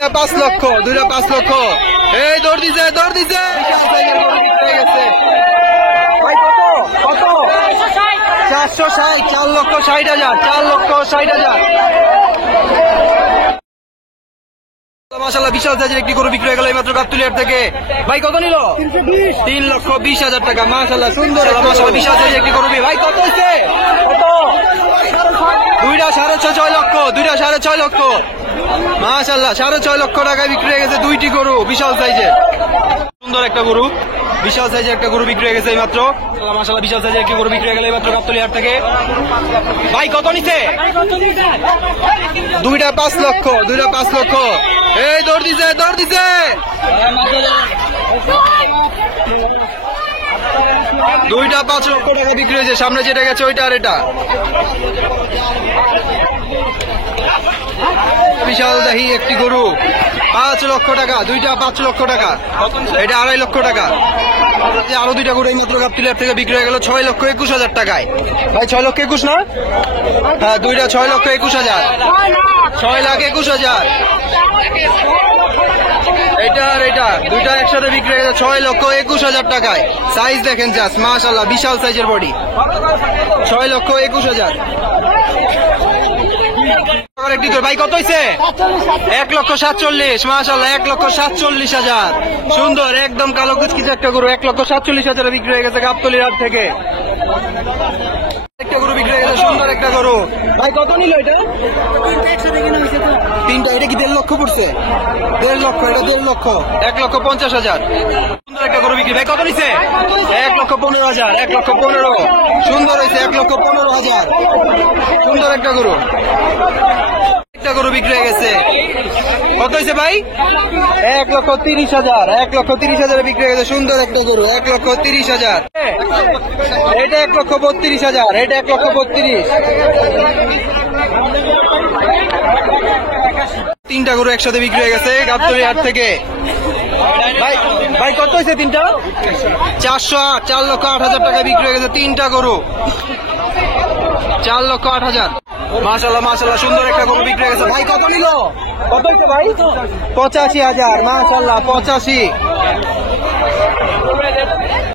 5 লক্ষ, দুইটা 5 লক্ষ। এই দৌড় দিছে, দৌড় দিছে। ভাই কত কত? 460, 4,60,000, 4,60,000। মাশাআল্লাহ বিশাল সাইজের একটি গরু বিক্রি হয়ে গেল এইমাত্র গাবতলী হাট থেকে। ভাই কত নিল? 3,20,000 টাকা। মাশাআল্লাহ সুন্দর, মাশাআল্লাহ বিশাল সাইজের একটি গরু। ভাই কত হইছে? কত? দুইটা 6.5 লক্ষ, দুইটা 6.5 লক্ষ। মাশাআল্লাহ 6.5 লক্ষ টাকায় বিক্রি হয়ে গেছে দুইটি গরু বিশাল সাইজের। সুন্দর একটা গরু, বিশাল সাইজের একটা গরু বিক্রি হয়ে গেছে এইমাত্র। মাশাআল্লাহ বিশাল সাইজের একটি গরু বিক্রি হয়ে গেল এইমাত্র গাবতলী হাট থেকে। ভাই কত নিছে? দুইটা 5 লক্ষ, দুইটা 5 লক্ষ। এই দৌড় দিছে, দৌড় দিছে। দুইটা 5 লক্ষ টাকা বিক্রি হয়েছে। সামনে যেটা গেছে ওইটা আর এটা। বিশাল দাহি একটি গরু 5 লক্ষ টাকা, দুইটা 5 লক্ষ টাকা। এটা 2.5 লক্ষ টাকা। আরো দুইটা গরু এই মাত্র গাবতলী হাট থেকে বিক্রি হয়ে গেল 6,21,000 টাকায়। ভাই 6,21,000 না? হ্যাঁ দুইটা 6,21,000, 6,21,000। এটা আর এটা দুইটা একসাথে বিক্রি হয়ে গেছে 6,21,000 টাকায়। সাইজ দেখেন জাস্ট, মাশাআল্লাহ বিশাল সাইজের বডি। 6,21,000। ভাই কত হয়েছে? 1,47,000। মাশাআল্লাহ 1,47,000। সুন্দর একদম কালো কুচকিচে একটা গরু 1,47,000 বিক্রি হয়ে গেছে গাবতলী হাট থেকে। একটা গরু বিক্রি হয়ে গেছে, সুন্দর একটা গরু। ভাই কত নিল এটা? তিনটা। এটা কি 1.5 লক্ষ পড়ছে? 1.5 লক্ষ, এটা 1.5 লক্ষ। 1,50,000। সুন্দর একটা গরু বিক্রি। ভাই কত নিছে? 1,15,000, 1,15,000। সুন্দর হয়েছে 1,15,000। সুন্দর একটা গরু। একটা গরু বিক্রি হয়ে গেছে। কত হয়েছে ভাই? 1,30,000, 1,30,000 বিক্রি হয়ে গেছে। সুন্দর একটা গরু 1,30,000। এটা 1,32,000, এটা 1,32,000। তিনটা গরু একসাথে বিক্রি হয়ে গেছে গাবতলী হাট থেকে। ভাই ভাই কত হয়েছে তিনটা? 408, 4,08,000 টাকা বিক্রি হয়ে গেছে তিনটা গরু। 4,08,000। মাশাআল্লাহ মাশাআল্লাহ সুন্দর একটা গরু বিক্রি হয়ে গেছে। ভাই কত নিল? কত হয়েছে ভাই? 85,000। মাশাআল্লাহ 85।